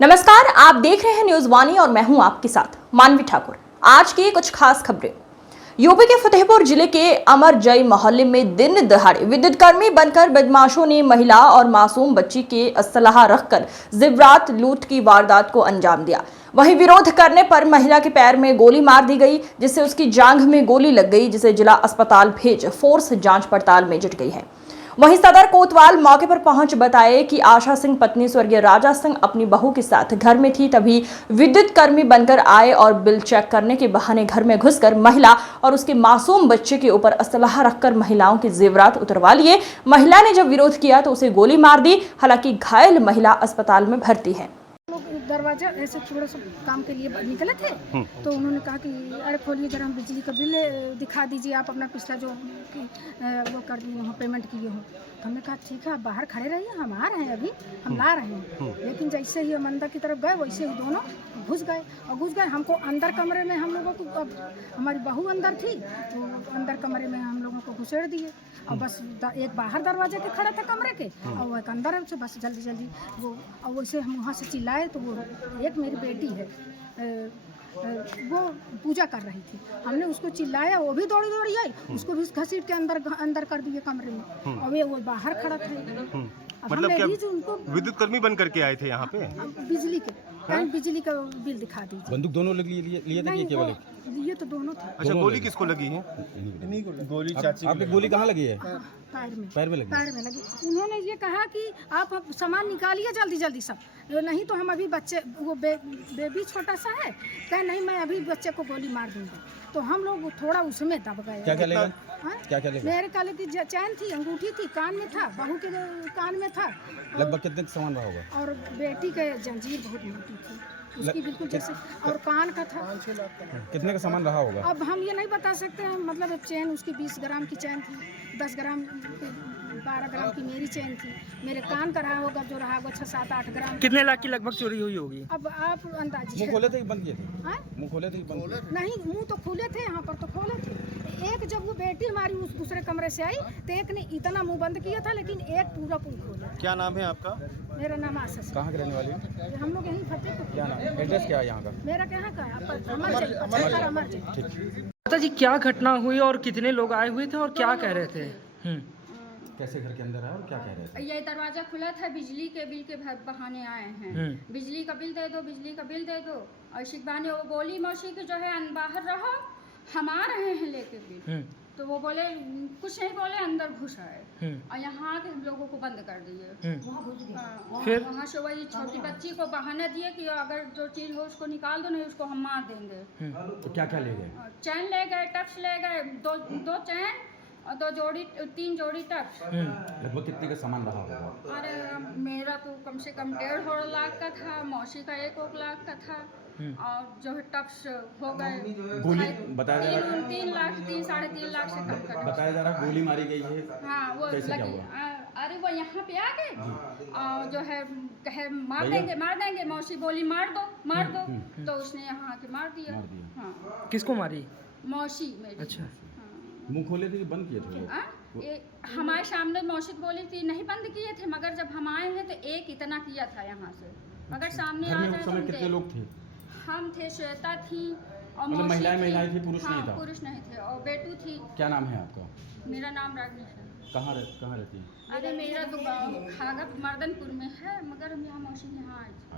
नमस्कार, आप देख रहे हैं न्यूज वाणी और मैं हूं आपके साथ मानवी ठाकुर। आज की कुछ खास खबरें। यूपी के फतेहपुर जिले के अमरजई मोहल्ले में दिन दहाड़े विद्युत कर्मी बनकर बदमाशों ने महिला और मासूम बच्ची के असलहा रखकर जेवरात लूट की वारदात को अंजाम दिया। वहीं विरोध करने पर महिला के पैर में गोली मार दी गई, जिससे उसकी जांघ में गोली लग गई, जिसे जिला अस्पताल भेज फोर्स जांच पड़ताल में जुट गई है। वहीं सदर कोतवाल मौके पर पहुंच बताए कि आशा सिंह पत्नी स्वर्गीय राजा सिंह अपनी बहू के साथ घर में थी, तभी विद्युत कर्मी बनकर आए और बिल चेक करने के बहाने घर में घुसकर महिला और उसके मासूम बच्चे के ऊपर असलहा रखकर महिलाओं के जेवरात उतरवा लिए। महिला ने जब विरोध किया तो उसे गोली मार दी। हालांकि घायल महिला अस्पताल में भर्ती है। दरवाजा ऐसे थोड़ा सा काम के लिए निकले थे तो उन्होंने कहा कि अरे खोलिए जरा, हम बिजली का बिल दिखा दीजिए, आप अपना पिछला जो वो कर दिए हो, पेमेंट किए हो। तो हमने कहा ठीक है, आप बाहर खड़े रहिए, हम आ रहे हैं, अभी हम ला रहे हैं। लेकिन जैसे ही हम अंदर की तरफ गए वैसे ही दोनों घुस गए। हमको अंदर कमरे में, हम लोगों को, अब हमारी बहू अंदर थी तो अंदर कमरे में हम लोगों को घुसेड़ दिए। और बस एक बाहर दरवाजे के खड़े थे कमरे के, और वो एक अंदर से बस जल्दी वो, और वैसे हम वहाँ से चिल्लाए तो वो एक मेरी बेटी है, वो पूजा कर रही थी, हमने उसको चिल्लाया, वो भी दौड़ी आई, उसको भी घसीट के अंदर कर दिए कमरे में, और वो बाहर खड़ा था। मतलब क्या उनको विद्युत कर्मी बन करके आए थे यहाँ पे? बिजली के बिजली का बिल दिखा दीजिए। बंदूक दोनों लिए थे केवल? ये तो दोनों थे। अच्छा, गोली किसको लगी है? गोली चाची आपकी गोली कहाँ लगी है? पैर में लगी। उन्होंने ये कहा कि आप सामान निकालिए जल्दी सब, नहीं तो हम अभी बच्चे, वो बेबी छोटा सा है, कहे नहीं मैं अभी बच्चे को गोली मार दूंगा। तो हम लोग थोड़ा उसमें दब गए। क्या लेगा? मेरे काले की चैन थी, अंगूठी थी, कान में था, बहू के कान में था। लगभग कितने सामान रहा होगा? और बेटी के जंजीर बहुत मोटी थी, उसकी बिल्कुल जैसे, और कान का था। कितने का सामान रहा होगा? अब हम ये नहीं बता सकते हैं, मतलब चैन उसकी 20 ग्राम की चैन थी, 10 ग्राम 12 ग्राम की मेरी चैन थी। मेरे कान का रहा होगा, जो रहा होगा 6-7-8 ग्राम। कितने लाख की लगभग चोरी हुई होगी? अब आप अंदाजिए। मुंह खोले थे कि बंद किए थे? मुंह खोले थे कि बंद किए? नहीं, मुंह तो खोले थे, यहाँ पर तो खोले थे। एक जब वो बेटी हमारी उस दूसरे कमरे से आई तो एक ने इतना मुंह बंद किया था, लेकिन एक पूरा खोला। क्या नाम है आपका? मेरा नाम आशा सिंह। कहाँ के रहने वाली है? हम लोग यहीं फतेहपुर। क्या नाम, एड्रेस क्या है यहाँ का? मेरा कहाँ का है? अमरजई। पता जी क्या घटना हुई और कितने लोग आए हुए थे और क्या कह रहे थे? कैसे घर के अंदर आए और क्या कह रहे थे? ये दरवाजा खुला था, बिजली के बिल के बहाने आए हैं। बिजली का बिल दे दो, बिजली का बिल दे दो। और शिकबाने वो बोली मौसी के जो है बाहर रहो, हम आ रहे हैं लेके बिल। तो वो बोले, कुछ नहीं बोले, अंदर घुस आए और यहाँ के हम लोगों को बंद कर दिए। फिर वहाँ से वही छोटी बच्ची को बहाना दिए कि अगर जो चीज हो उसको निकाल दो, नहीं उसको हम मार देंगे। तो क्या ले गए? चैन ले गए, टप्स ले गए, दो चैन और 3 जोड़ी टप्स। लगभग कितने का सामान रहा होगा? अरे मेरा तो कम से कम 1.5 लाख का था, मौसी का 1 लाख का था, और जो है टप्स हो गए। गोली बताया जा रहा है 3 लाख, 3-3.5 लाख से कम कर। बताया जा रहा है गोली मारी गई है। हाँ, वो लगी। अरे वो यहाँ पे आ गए और जो है कहे मार देंगे। मौसी बोली मार दो, तो उसने यहाँ आके मार दिया। हाँ। किसको मारी? मौसी मेरी। अच्छा। मुंह खोले थे कि बंद किए थे? हमारे सामने मौसी बोली थी नहीं बंद किए थे, मगर जब हम आए हैं तो एक इतना किया था यहाँ से, मगर सामने आ जाए। समय कितने लोग थे? हम थे, श्वेता थी और मतलब महिलाएं थी, पुरुष नहीं था? पुरुष नहीं थे, और बेटू थी। क्या नाम है आपका? मेरा नाम रागिनी है। कहाँ रहती है? अरे मेरा तो गाँव खागत मर्दनपुर में है, मगर हम यहाँ मौसी यहाँ आए थे।